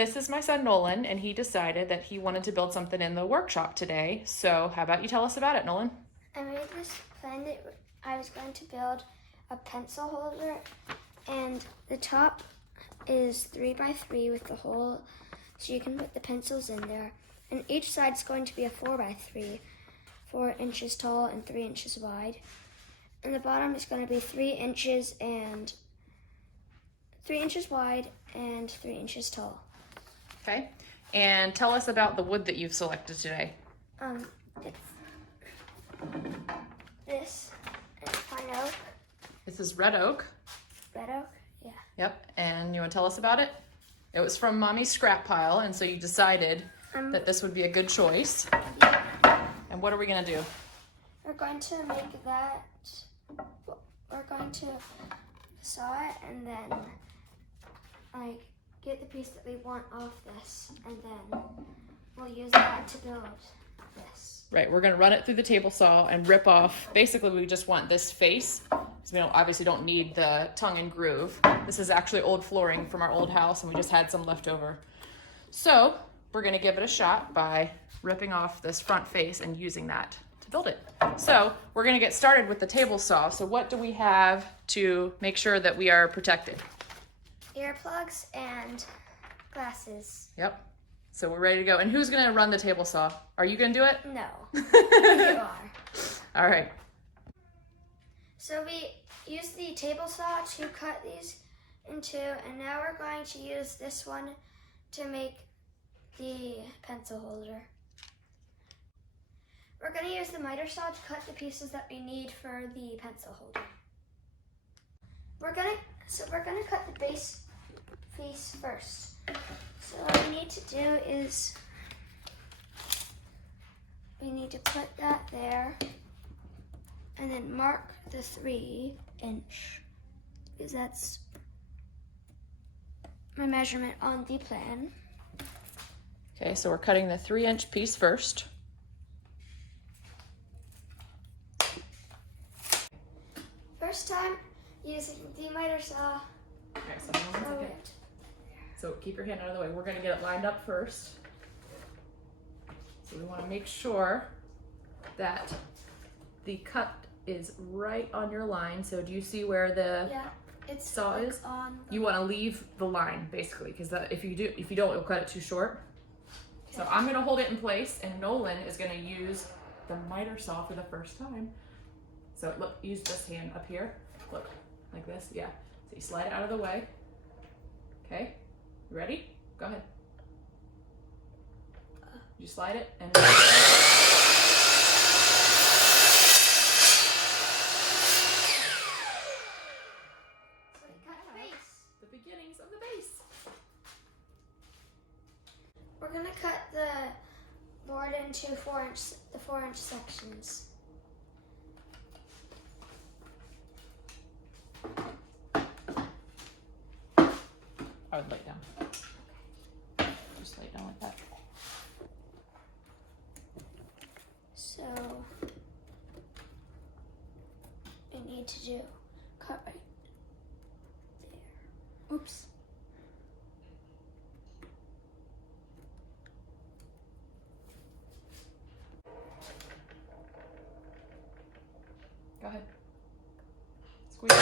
This is my son Nolan, and he decided that he wanted to build something in the workshop today. So how about you tell us about it, Nolan? I made this plan that I was going to build a pencil holder, and the top is 3 by 3 with the hole so you can put the pencils in there. And each side is going to be a 4 by 3, 4 inches tall and 3 inches wide. And the bottom is going to be 3 inches and 3 inches wide and 3 inches tall. Okay. And tell us about the wood that you've selected today. It's this and pine oak. This is red oak. Red oak, yeah. Yep. And you want to tell us about it? It was from Mommy's scrap pile, and so you decided that this would be a good choice. Yeah. And what are we going to do? We're going to make that, we're going to saw it and then like get the piece that we want off this, and then we'll use that to build this. Right, we're going to run it through the table saw and rip off. Basically, we just want this face, because we obviously don't need the tongue and groove. This is actually old flooring from our old house, and we just had some left over. So we're going to give it a shot by ripping off this front face and using that to build it. So we're going to get started with the table saw. So what do we have to make sure that we are protected? Earplugs and glasses. Yep. So we're ready to go. And who's going to run the table saw? Are you going to do it? No, you are. All right. So we use the table saw to cut these in two, and now we're going to use this one to make the pencil holder. We're going to use the miter saw to cut the pieces that we need for the pencil holder. We're going to cut the base piece first. So what we need to do is we need to put that there and then mark the 3-inch, because that's my measurement on the plan. Okay, so we're cutting the 3-inch piece first. First time using the miter saw. Okay, so keep your hand out of the way. We're gonna get it lined up first. So we wanna make sure that the cut is right on your line. So do you see where the saw like is? On you wanna leave the line basically, because if you don't, it'll cut it too short. Okay. So I'm gonna hold it in place, and Nolan is gonna use the miter saw for the first time. So look, use this hand up here. Look, like this, yeah. So you slide it out of the way. Okay, you ready? Go ahead. You slide it and so we cut the base. The beginnings of the base. We're gonna cut the board into 4-inch sections. I would lay it down. Just lay it down like that. So we need to do cut right there. Oops. Go ahead. Squeeze it.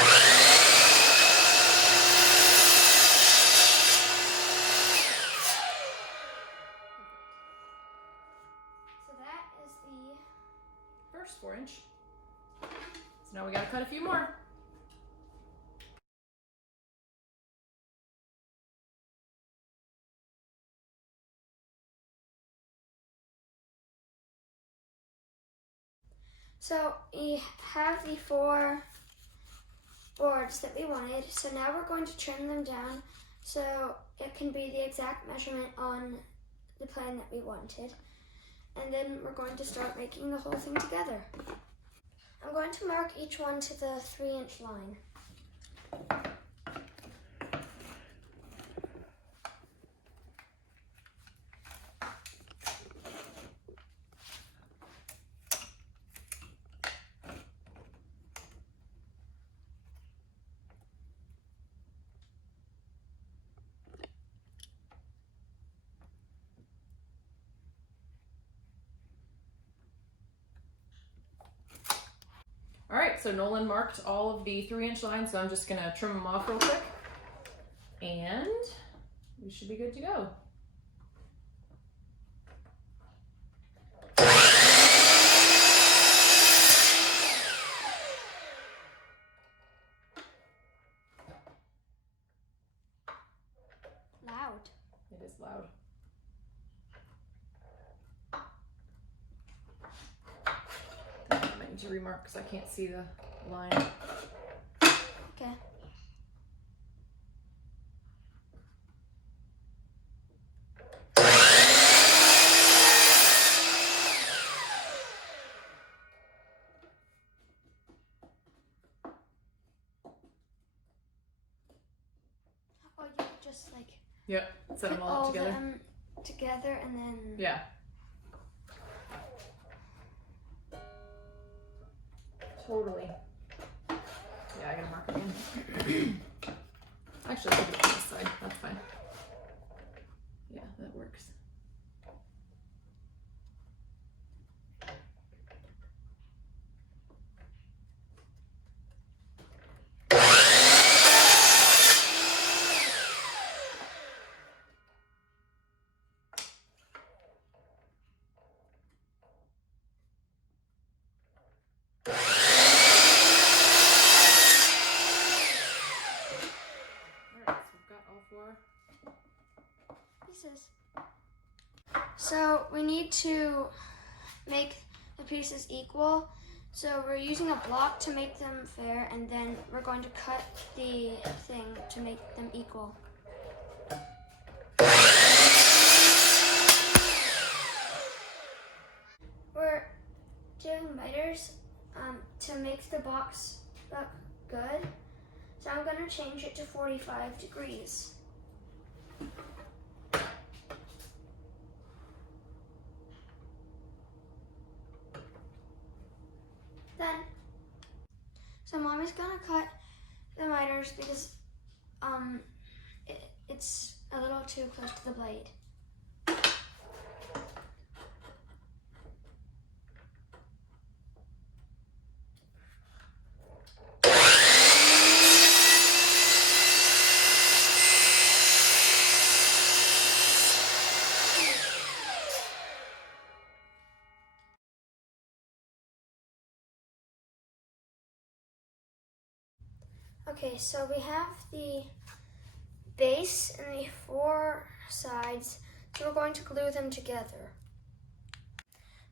First 4-inch. So now we gotta cut a few more. So we have the 4 boards that we wanted. So now we're going to trim them down so it can be the exact measurement on the plan that we wanted. And then we're going to start making the whole thing together. I'm going to mark each one to the 3-inch line. All right, so Nolan marked all of the 3-inch lines, so I'm just gonna trim them off real quick and we should be good to go. Loud. It is loud. I might need to remark because I can't see the line. Okay. Or you could just like Yep, set them put all up all together. them together and then Yeah. Totally. Yeah, I gotta mark again. Actually, I'll do it on this side. That's fine. Yeah, that works. pieces. So we need to make the pieces equal. So we're using a block to make them fair, and then we're going to cut the thing to make them equal. We're doing miters to make the box look good. So I'm going to change it to 45 degrees. So Mommy's gonna cut the miters because it's a little too close to the blade. Okay, so we have the base and the 4 sides, so we're going to glue them together.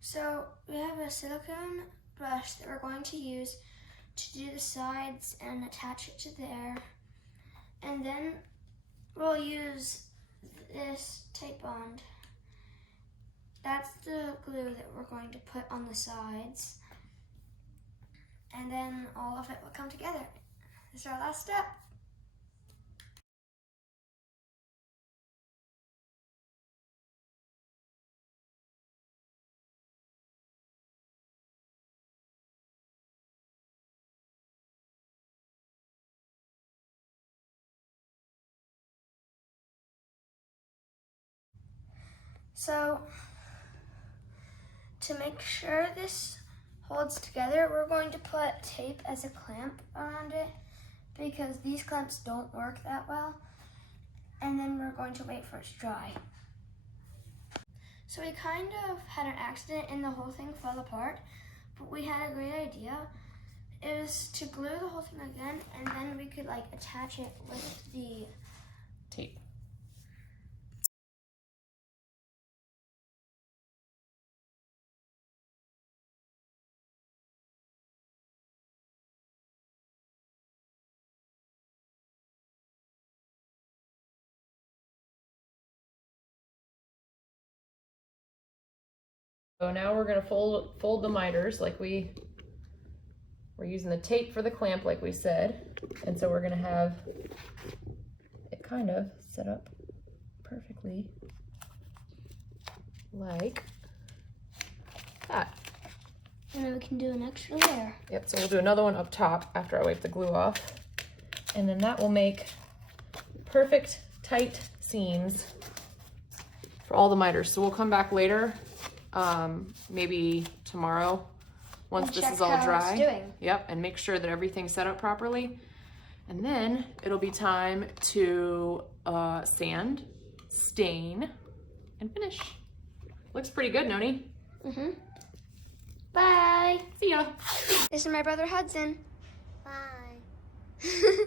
So we have a silicone brush that we're going to use to do the sides and attach it to there. And then we'll use this tape bond. That's the glue that we're going to put on the sides. And then all of it will come together. This is our last step. So to make sure this holds together, we're going to put tape as a clamp around it because these clamps don't work that well. And then we're going to wait for it to dry. So we kind of had an accident and the whole thing fell apart, but we had a great idea. It was to glue the whole thing again, and then we could like attach it with the tape. So now we're gonna fold the miters like we're using the tape for the clamp like we said. And so we're gonna have it kind of set up perfectly like that. And then we can do an extra layer. Yep, so we'll do another one up top after I wipe the glue off. And then that will make perfect tight seams for all the miters. So we'll come back later, maybe tomorrow, once And this check is all how it's dry. doing. Yep, and make sure that everything's set up properly. And then it'll be time to sand, stain, and finish. Looks pretty good, Noni. Mm-hmm. Bye. See ya. This is my brother Hudson. Bye.